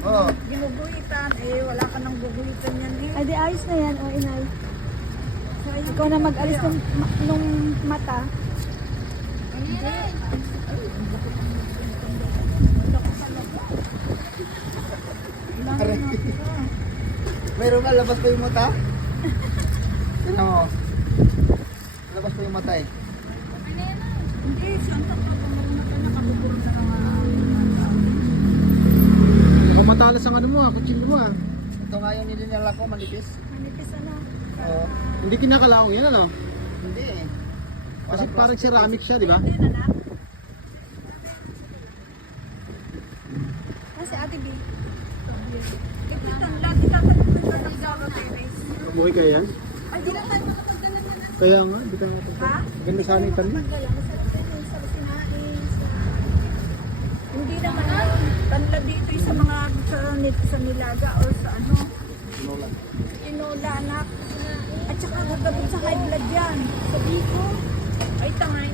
Oo. ginuguhitan, eh wala ka nang guguhitan yan eh. Ay, di ayos na yan, o inay. Ikaw na mag-alis nung mata. Aray. Meron nga, labas pa yung mata? Tignan mo. Labas pa yung mata eh. Hindi, santa pa kung nakabuburo na lang Kamatalas ang ano mo kutsilyo mo Ito nga yung nilinala ko, manipis. Manipis ano? Oo. Hindi kinakalaong yan ano? Hindi eh. Kasi parang ceramic siya, di ba? Kasi ate B. Mabuhay kaya yan? Ay, di na tayo makapagdala na. Kaya nga, di ka nga. Ha? Ganda sana yung tanim. Magdala, masarap sa inyo, sa sinain, sa... Hindi naman tanla dito sa mga sa nilaga or sa ano. Inola anak. At saka gagabit sa high blood yan. Sa biko. Ay tangay.